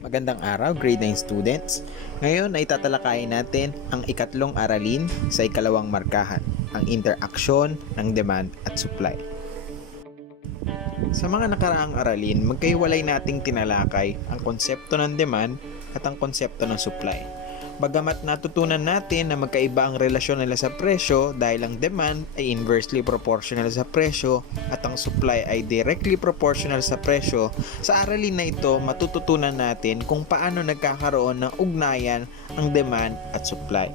Magandang araw, grade 9 students. Ngayon ay tatalakayin natin ang ikatlong aralin sa ikalawang markahan, ang interaksyon ng demand at supply. Sa mga nakaraang aralin, magkahiwalay nating tinalakay ang konsepto ng demand at ang konsepto ng supply. Bagamat natutunan natin na magkaiba ang relasyon nila sa presyo dahil ang demand ay inversely proportional sa presyo at ang supply ay directly proportional sa presyo, sa aralin na ito matututunan natin kung paano nagkakaroon ng ugnayan ang demand at supply.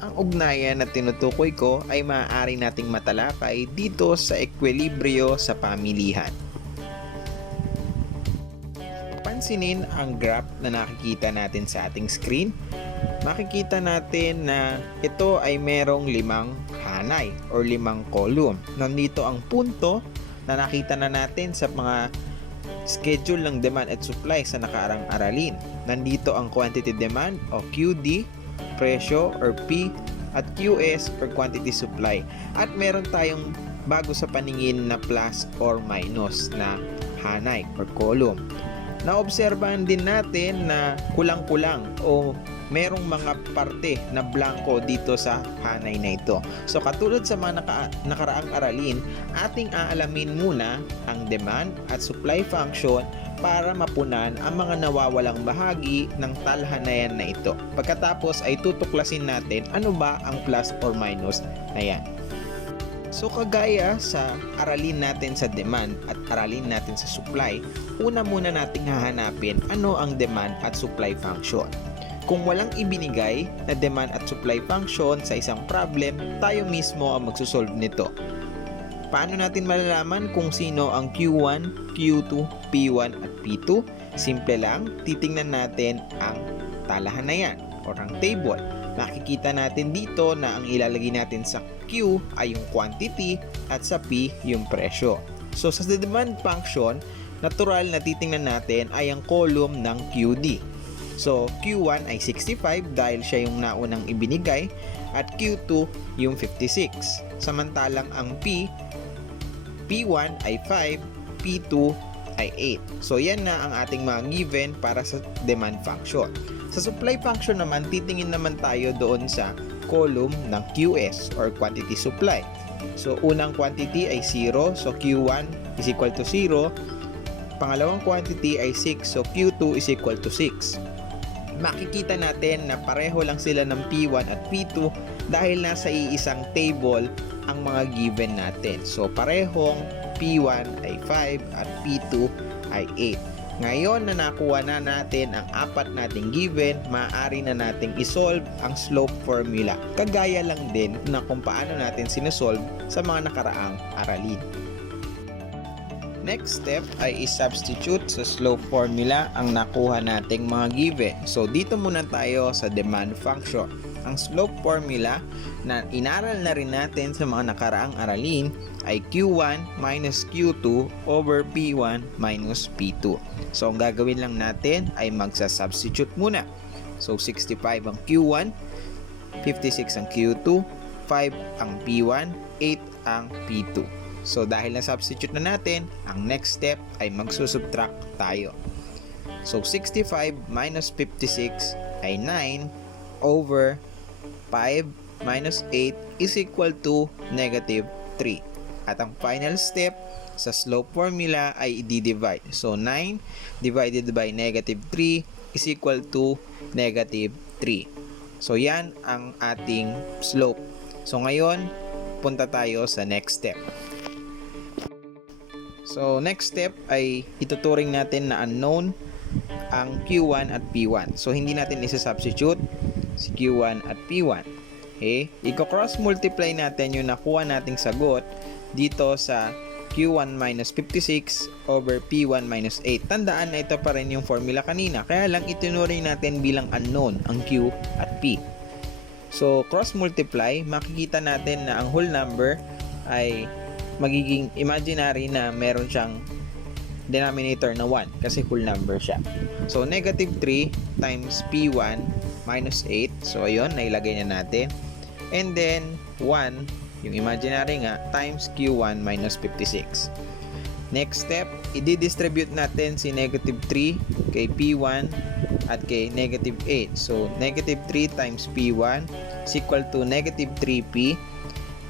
Ang ugnayan na tinutukoy ko ay maaari nating matalakay dito sa ekwilibryo sa pamilihan. Pansinin ang graph na nakikita natin sa ating screen. Makikita natin na ito ay merong 5 hanay or 5 column. Nandito ang punto na nakita na natin sa mga schedule ng demand at supply sa nakaarang aralin. Nandito ang quantity demand o QD, presyo or P, at QS or quantity supply. At meron tayong bago sa paningin na plus or minus na hanay or column. Naobserbahan din natin na kulang-kulang o merong mga parte na blanco dito sa hanay na ito. So katulad sa mga nakaraang aralin, ating aalamin muna ang demand at supply function para mapunan ang mga nawawalang bahagi ng talhanayan na ito. Pagkatapos ay tutuklasin natin ano ba ang plus or minus na yan. So kagaya sa aralin natin sa demand at aralin natin sa supply, una muna nating hahanapin ano ang demand at supply function. Kung walang ibinigay na demand at supply function sa isang problem, tayo mismo ang magsusolve nito. Paano natin malalaman kung sino ang Q1, Q2, P1 at P2? Simple lang, titingnan natin ang talahanayan o ang table. Makikita natin dito na ang ilalagay natin sa Q ay yung quantity at sa P yung presyo. So sa demand function, natural na titingnan natin ay ang column ng QD. So Q1 ay 65 dahil siya yung naunang ibinigay at Q2 yung 56. Samantalang ang P1 ay 5, P2 ay 8. So yan na ang ating mga given para sa demand function. Sa supply function naman, titingin naman tayo doon sa column ng QS or quantity supply. So unang quantity ay 0, so Q1 is equal to 0. Pangalawang quantity ay 6, so Q2 is equal to 6. Makikita natin na pareho lang sila ng P1 at P2 dahil nasa iisang table ang mga given natin. So parehong P1 ay 5 at P2 ay 8. Ngayon na nakuha na natin ang apat nating given, maaari na nating isolve ang slope formula. Kagaya lang din na kung paano natin sinesolve sa mga nakaraang aralin. Next step ay i-substitute sa slope formula ang nakuha nating mga given. So dito muna tayo sa demand function. Ang slope formula na inaral na rin natin sa mga nakaraang aralin ay Q1 minus Q2 over P1 minus P2. So ang gagawin lang natin ay magsa-substitute muna. So 65 ang Q1, 56 ang Q2, 5 ang P1, 8 ang P2. So dahil na-substitute na natin, ang next step ay magsusubtract tayo. So 65 minus 56 ay 9 over 5 minus 8 is equal to negative 3. At ang final step sa slope formula ay i-divide. So 9 divided by negative 3 is equal to negative 3. So yan ang ating slope. So ngayon, punta tayo sa next step. So next step ay ituturing natin na unknown ang Q1 at P1. So hindi natin isa-substitute si Q1 at P1. Okay? I-cross multiply natin yung nakuha nating sagot dito sa Q1 minus 56 over P1 minus 8. Tandaan na ito pa rin yung formula kanina. Kaya lang itinuring natin bilang unknown ang Q at P. So cross multiply, makikita natin na ang whole number ay magiging imaginary na meron siyang denominator na 1 kasi whole number siya. So negative 3 times P1 minus 8. So ayun, nailagay na natin. And then 1, yung imaginary nga, times Q1 minus 56. Next step, i-distribute natin si negative 3 kay P1 at kay negative 8. So, negative 3 times P1 is equal to negative 3P.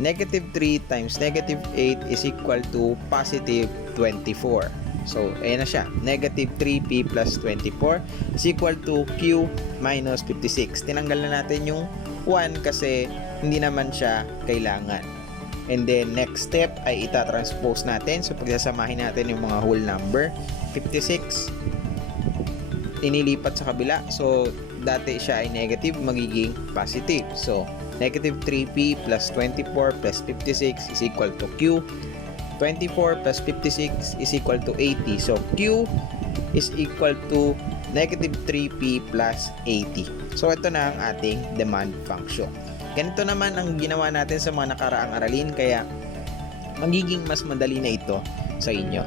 Negative 3 times negative 8 is equal to positive 24. So, ayan na siya. Negative 3P plus 24 is equal to Q minus 56. Tinanggal na natin yung 1 kasi hindi naman siya kailangan. And then, next step ay itatranspose natin. So, pagsasamahin natin yung mga whole number. 56, inilipat sa kabila. So, dati siya ay negative, magiging positive. So, negative 3P plus 24 plus 56 is equal to Q. 24 plus 56 is equal to 80. So, Q is equal to negative 3P plus 80. So, ito na ang ating demand function. Ganito naman ang ginawa natin sa mga nakaraang aralin, kaya magiging mas madali na ito sa inyo.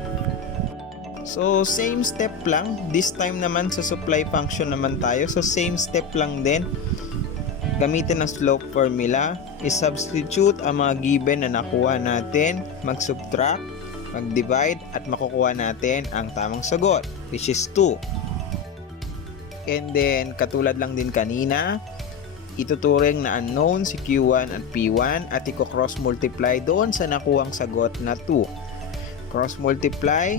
So, same step lang. This time naman sa supply function naman tayo. So, same step lang din. Gamitin ang slope formula. I-substitute ang mga given na nakuha natin. Mag-subtract, mag-divide, at makukuha natin ang tamang sagot, which is 2. And then, katulad lang din kanina, ituturing na unknown si Q1 at P1 at i-cross multiply doon sa nakuhang sagot na 2. Cross multiply,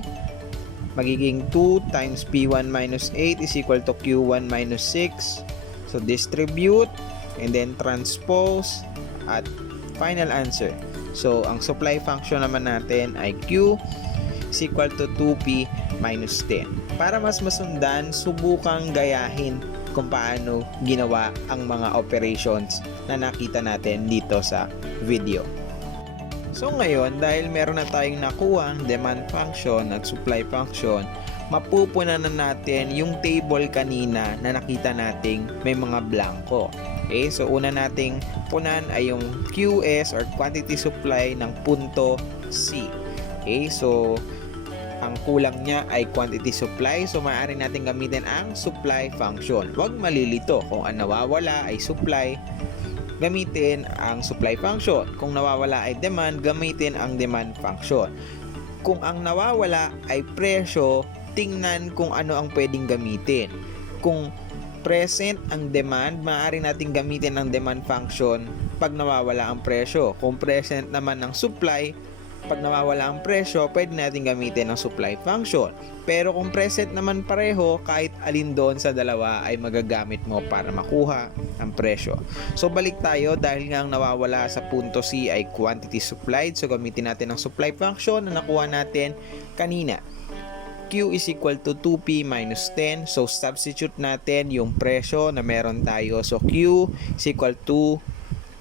magiging 2 times P1 minus 8 is equal to Q1 minus 6. So, distribute and then transpose at final answer. So, ang supply function naman natin ay Q is equal to 2P minus 10. Para mas masundan, subukang gayahin kung paano ginawa ang mga operations na nakita natin dito sa video. So ngayon, dahil meron na tayong nakuhang demand function at supply function, mapupunan na natin yung table kanina na nakita nating may mga blanco. Okay, so una nating punan ay yung QS or quantity supply ng punto C. Okay, so ang kulang niya ay quantity supply, so maaari natin gamitin ang supply function. Huwag malilito, kung ang nawawala ay supply, gamitin ang supply function. Kung nawawala ay demand, gamitin ang demand function. Kung ang nawawala ay presyo, tingnan kung ano ang pwedeng gamitin. Kung present ang demand, maaari natin gamitin ang demand function pag nawawala ang presyo. Kung present naman ang supply, pag nawawala ang presyo, pwede natin gamitin ang supply function. Pero kung present naman pareho, kahit alin doon sa dalawa ay magagamit mo para makuha ang presyo. So balik tayo, dahil nga ang nawawala sa punto C ay quantity supplied. So gamitin natin ang supply function na nakuha natin kanina. Q is equal to 2P minus 10. So substitute natin yung presyo na meron tayo. So Q is equal to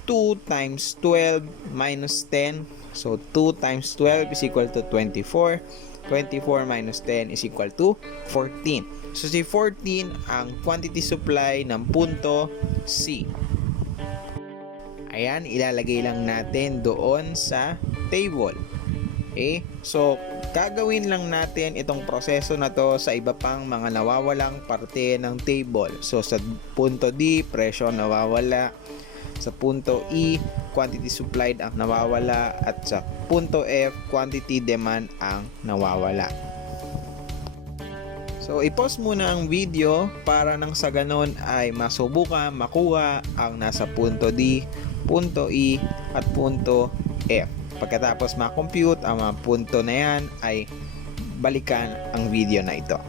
2 times 12 minus 10. So, 2 times 12 is equal to 24. 24 minus 10 is equal to 14. So, si 14 ang quantity supply ng punto C. Ayan, ilalagay lang natin doon sa table. Okay? So, gagawin lang natin itong proseso na to sa iba pang mga nawawalang parte ng table. So, sa punto D, presyo nawawala. Sa punto E, quantity supplied ang nawawala, at sa punto F, quantity demand ang nawawala. So, i-pause muna ang video para nang sa ganon ay masubukan makuha ang nasa punto D, punto E, at punto F. Pagkatapos ma-compute ang mga punto na yan, ay balikan ang video na ito.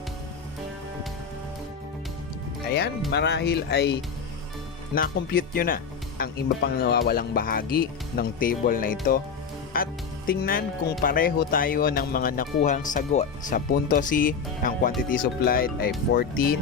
Ayan, marahil ay na-compute nyo na ang iba pang nawawalang bahagi ng table na ito, at tingnan kung pareho tayo ng mga nakuhang sagot. Sa punto C, ang quantity supplied ay 14,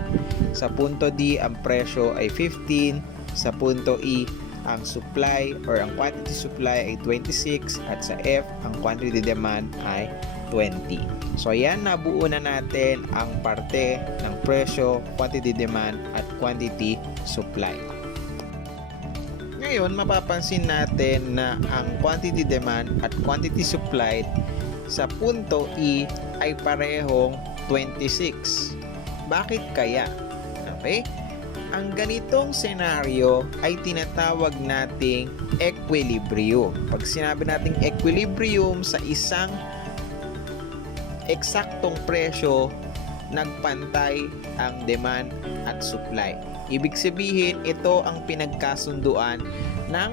sa punto D, ang presyo ay 15, sa punto E, ang supply or ang quantity supply ay 26, at sa F, ang quantity demand ay 20. So ayan, nabuo na natin ang parte ng presyo, quantity demand, at quantity supply. Ngayon, mapapansin natin na ang quantity demand at quantity supplied sa punto E ay parehong 26. Bakit kaya? Okay? Ang ganitong senaryo ay tinatawag nating equilibrium. Pag sinabi nating equilibrium sa isang eksaktong presyo, nagpantay ang demand at supply. Ibig sabihin, ito ang pinagkasunduan ng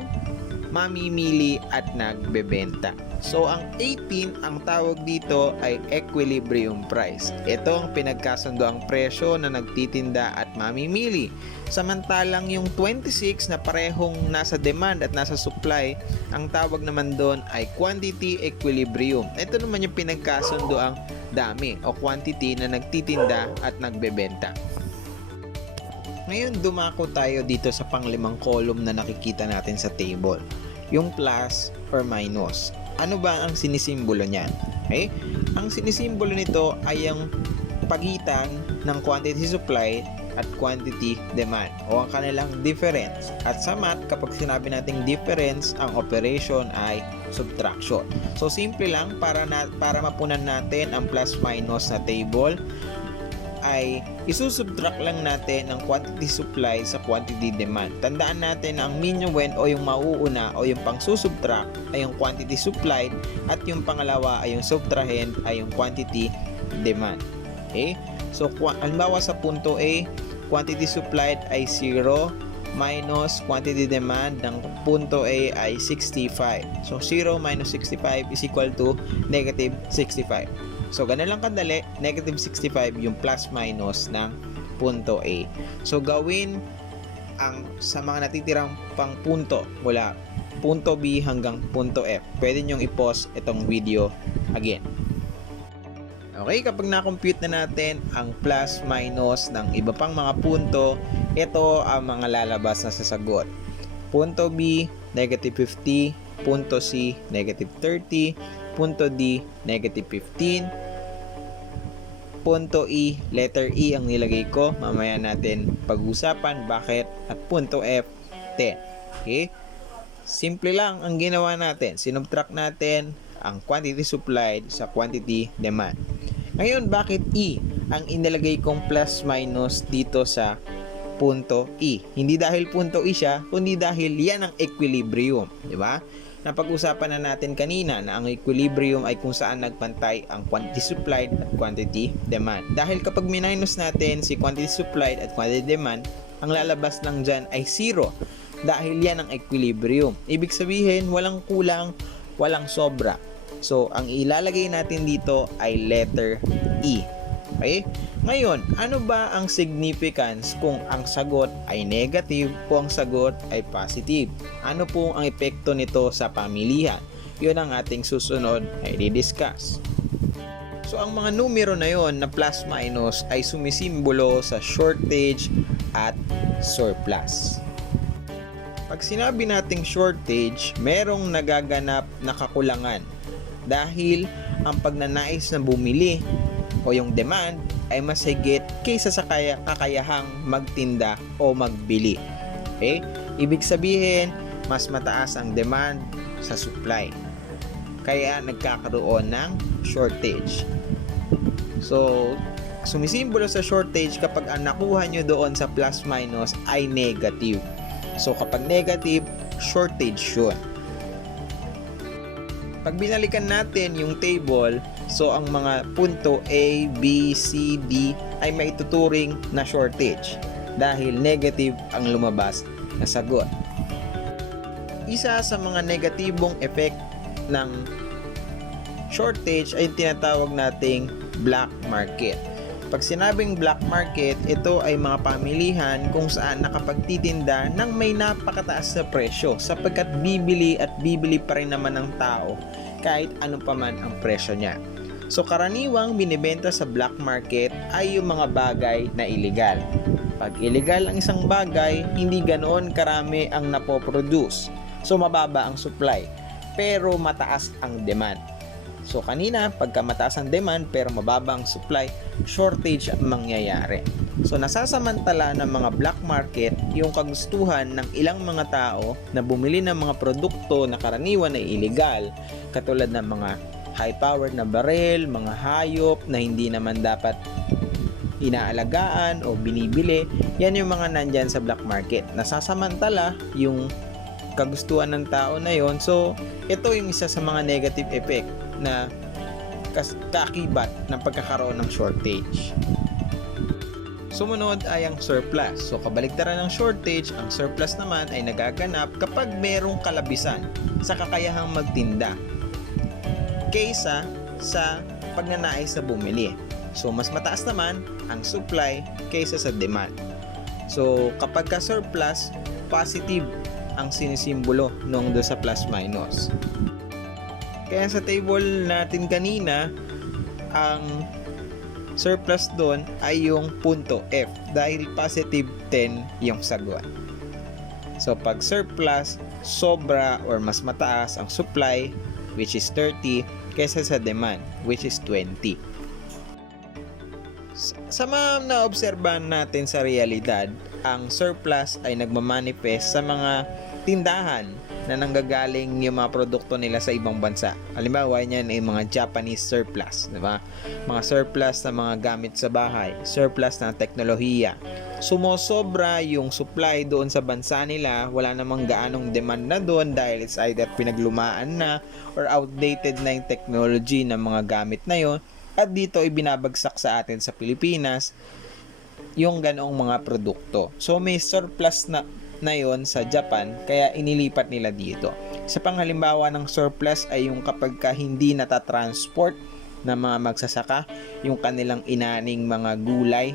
mamimili at nagbebenta. So, ang 18, ang tawag dito ay equilibrium price. Ito ang pinagkasunduang presyo na nagtitinda at mamimili. Samantalang yung 26 na parehong nasa demand at nasa supply, ang tawag naman doon ay quantity equilibrium. Ito naman yung pinagkasunduang dami o quantity na nagtitinda at nagbebenta. Ngayon, dumako tayo dito sa panglimang column na nakikita natin sa table. Yung plus or minus. Ano ba ang sinisimbolo niyan? Okay? Ang sinisimbolo nito ay ang pagitan ng quantity supply at quantity demand o ang kanilang difference. At sa math, kapag sinabi nating difference, ang operation ay subtraction. So simple lang, para mapunan natin ang plus minus na table, ay isusubtract lang natin ang quantity supply sa quantity demand. Tandaan natin na ang minuend o yung mauuna o yung pang-susubtract ay yung quantity supplied at yung pangalawa ay yung subtrahend ay yung quantity demand. Okay? So, halimbawa sa punto A, quantity supplied ay 0 minus quantity demand ng punto A ay 65. So, 0 minus 65 is equal to negative 65. So, ganun lang kadali, negative 65 yung plus minus ng punto A. So, gawin ang sa mga natitirang pang punto mula punto B hanggang punto F. Pwede nyong i-pause itong video again. Okay, kapag na-compute na natin ang plus minus ng iba pang mga punto, ito ang mga lalabas na sasagot. Punto B, negative 50. Punto C, negative 30. Punto D, negative 15. Punto E, letter E ang nilagay ko. Mamaya natin pag-usapan bakit. At punto F, 10. Okay? Simple lang ang ginawa natin. Sinubtract natin ang quantity supplied sa quantity demand. Ngayon, bakit E ang inilagay kong plus minus dito sa punto E? Hindi dahil punto E siya, kundi dahil yan ang equilibrium. Diba? Napag-usapan na natin kanina na ang equilibrium ay kung saan nagpantay ang quantity supplied at quantity demand. Dahil kapag minus natin si quantity supplied at quantity demand, ang lalabas lang dyan ay 0. Dahil yan ang equilibrium. Ibig sabihin, walang kulang, walang sobra. So, ang ilalagay natin dito ay letter E. Okay? Ngayon, ano ba ang significance kung ang sagot ay negative o ang sagot ay positive? Ano po ang epekto nito sa pamilihan? Yun ang ating susunod ay di-discuss. So, ang mga numero na yon na plus minus ay sumisimbolo sa shortage at surplus. Pag sinabi nating shortage, merong nagaganap na kakulangan dahil ang pagnanais na bumili o yung demand ay mas higit kaysa sa kakayahang magtinda o magbili. Okay? Ibig sabihin, mas mataas ang demand sa supply. Kaya nagkakaroon ng shortage. So, sumisimbolo sa shortage kapag ang nakuha nyo doon sa plus minus ay negative. So, kapag negative, shortage yun. Pag binalikan natin yung table, so ang mga punto A, B, C, D ay maituturing na shortage dahil negative ang lumabas na sagot. Isa sa mga negatibong effect ng shortage ay tinatawag nating black market. Pag sinabing black market, ito ay mga pamilihan kung saan nakapagtitinda ng may napakataas na presyo sapagkat bibili at bibili pa rin naman ng tao kahit ano pa man ang presyo niya. So karaniwang binibenta sa black market ay yung mga bagay na illegal. Pag illegal ang isang bagay, hindi ganoon karami ang napoproduce. So mababa ang supply, pero mataas ang demand. So kanina, pagka mataas ang demand pero mababa ang supply, shortage ang mangyayari. So nasasamantala ng mga black market yung kagustuhan ng ilang mga tao na bumili ng mga produkto na karaniwan ay illegal, katulad ng mga high-powered na barel, mga hayop na hindi naman dapat inaalagaan o binibili. Yan yung mga nandyan sa black market. Nasasamantala yung kagustuhan ng tao na yon. So ito yung isa sa mga negative effect na kaakibat ng pagkakaroon ng shortage. Sumunod ay ang surplus. So kabaligtaran ng shortage, ang surplus naman ay nagaganap kapag merong kalabisan sa kakayahang magtinda kaysa sa pagnanais na bumili. So mas mataas naman ang supply kaysa sa demand. So kapag ka surplus, positive ang sinisimbolo nung do sa plus minus. Kaya sa table natin kanina, ang surplus doon ay yung punto F dahil positive 10 yung sagot. So pag surplus, sobra or mas mataas ang supply which is 30 kaysa sa demand which is 20. Sa mga naobserbahan natin sa realidad, ang surplus ay nagmamanifest sa mga tindahan na nanggagaling yung mga produkto nila sa ibang bansa. Halimbawa, yan ay mga Japanese surplus, di ba? Mga surplus na mga gamit sa bahay, surplus ng teknolohiya. Sumosobra yung supply doon sa bansa nila, wala namang gaanong demand na doon dahil it's either pinaglumaan na or outdated na yung technology ng mga gamit na yon. At dito ibinabagsak sa atin sa Pilipinas yung ganoong mga produkto. So may surplus na yon sa Japan kaya inilipat nila dito. Sa panghalimbawa ng surplus ay yung kapag ka hindi natatransport ng mga magsasaka yung kanilang inaning mga gulay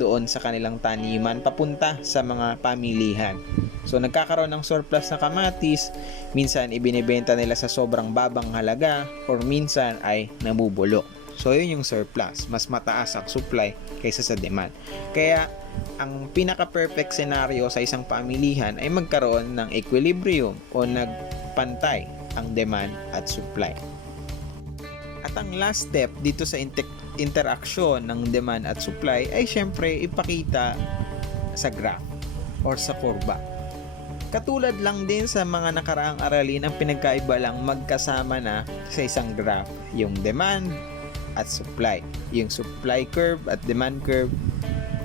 doon sa kanilang taniman papunta sa mga pamilihan. So nagkakaroon ng surplus na kamatis, minsan ibinebenta nila sa sobrang babang halaga or minsan ay namubulok. So yun yung surplus, mas mataas ang supply kaysa sa demand. Kaya ang pinaka-perfect scenario sa isang pamilihan ay magkaroon ng equilibrium o nagpantay ang demand at supply. At ang last step dito sa interaction ng demand at supply ay syempre ipakita sa graph or sa kurba. Katulad lang din sa mga nakaraang aralin, ang pinagkaiba lang magkasama na sa isang graph yung demand at supply. Yung supply curve at demand curve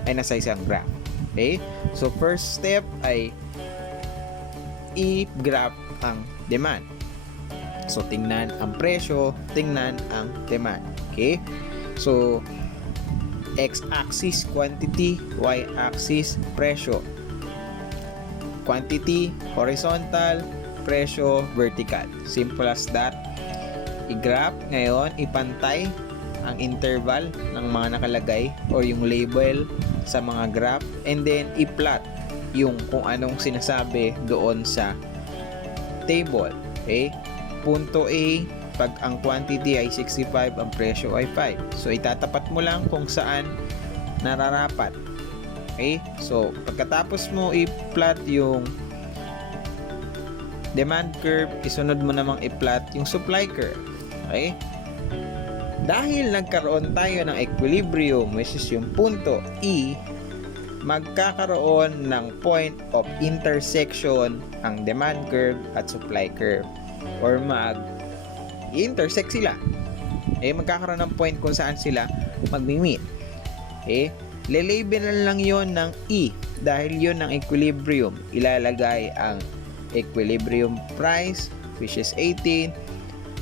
ay nasa isang graph. Okay? So first step ay i-graph ang demand. So tingnan ang presyo, tingnan ang demand. Okay? So x-axis quantity, y-axis presyo. Quantity horizontal, presyo vertical. Simple as that. I-graph ngayon, ipantay ang interval ng mga nakalagay or yung label sa mga graph and then i-plot yung kung anong sinasabi doon sa table. Okay? Punto A, pag ang quantity ay 65, ang presyo ay 5. So itatapat mo lang kung saan nararapat. Okay? So pagkatapos mo i-plot yung demand curve, isunod mo namang i-plot yung supply curve. Okay? Dahil nagkaroon tayo ng equilibrium which is yung punto E, magkakaroon ng point of intersection ang demand curve at supply curve or mag-intersect sila. Magkakaroon ng point kung saan sila magmi-meet. Lelabelan lang yon ng E dahil yon ang equilibrium. Ilalagay ang equilibrium price which is 18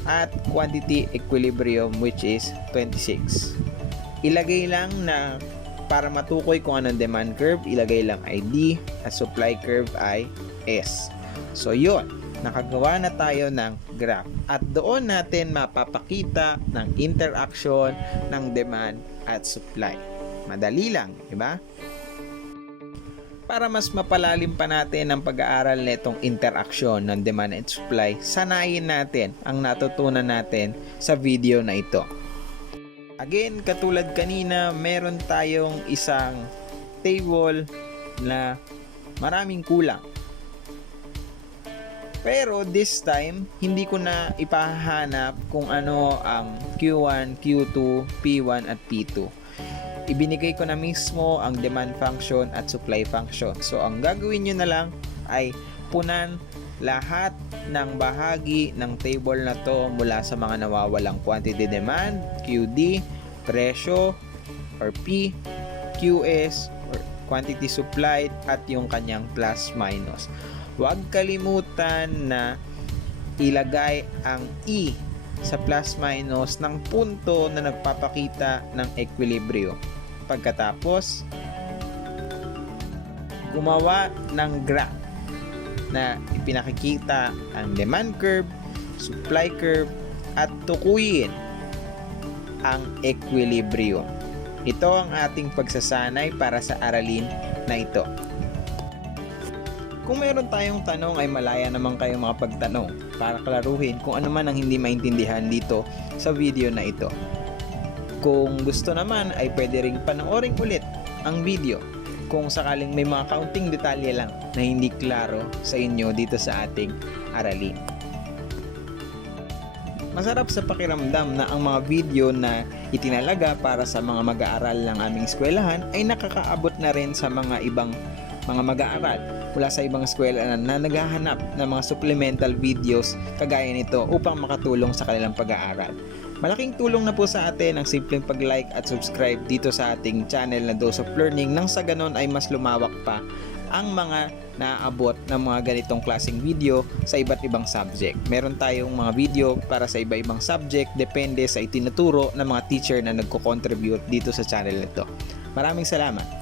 at quantity equilibrium which is 26. Ilagay lang na para matukoy kung anong demand curve, ilagay lang ay D at supply curve ay S. So yun, nakagawa na tayo ng graph at doon natin mapapakita ng interaction ng demand at supply. Madali lang, di ba? Para mas mapalalim pa natin ang pag-aaral nitong interaksyon ng demand and supply, sanayin natin ang natutunan natin sa video na ito. Again, katulad kanina, meron tayong isang table na maraming kulang. Pero this time, hindi ko na ipahanap kung ano ang Q1, Q2, P1 at P2. Ibinigay ko na mismo ang demand function at supply function. So, ang gagawin nyo na lang ay punan lahat ng bahagi ng table na to mula sa mga nawawalang quantity demand, QD, presyo, or P, QS, or quantity supplied, at yung kanyang plus minus. Huwag kalimutan na ilagay ang E sa plus minus ng punto na nagpapakita ng equilibrium. Pagkatapos, gumawa ng graph na ipinakikita ang demand curve, supply curve, at tukuyin ang equilibrium. Ito ang ating pagsasanay para sa aralin na ito. Kung meron tayong tanong ay malaya naman kayong makapagtanong para klaruhin kung ano man ang hindi maintindihan dito sa video na ito. Kung gusto naman ay pwede ring panoorin ulit ang video kung sakaling may mga kaunting detalye lang na hindi klaro sa inyo dito sa ating aralin. Masarap sa pakiramdam na ang mga video na itinalaga para sa mga mag-aaral ng aming eskwelahan ay nakakaabot na rin sa mga ibang mga mag-aaral mula sa ibang eskwela na naghahanap ng mga supplemental videos kagaya nito upang makatulong sa kanilang pag-aaral. Malaking tulong na po sa atin ang simpleng pag-like at subscribe dito sa ating channel na Dose of Learning nang sa ganon ay mas lumawak pa ang mga naaabot ng mga ganitong klaseng video sa iba't ibang subject. Meron tayong mga video para sa iba-ibang subject depende sa itinuturo ng mga teacher na nagko-contribute dito sa channel nito. Maraming salamat!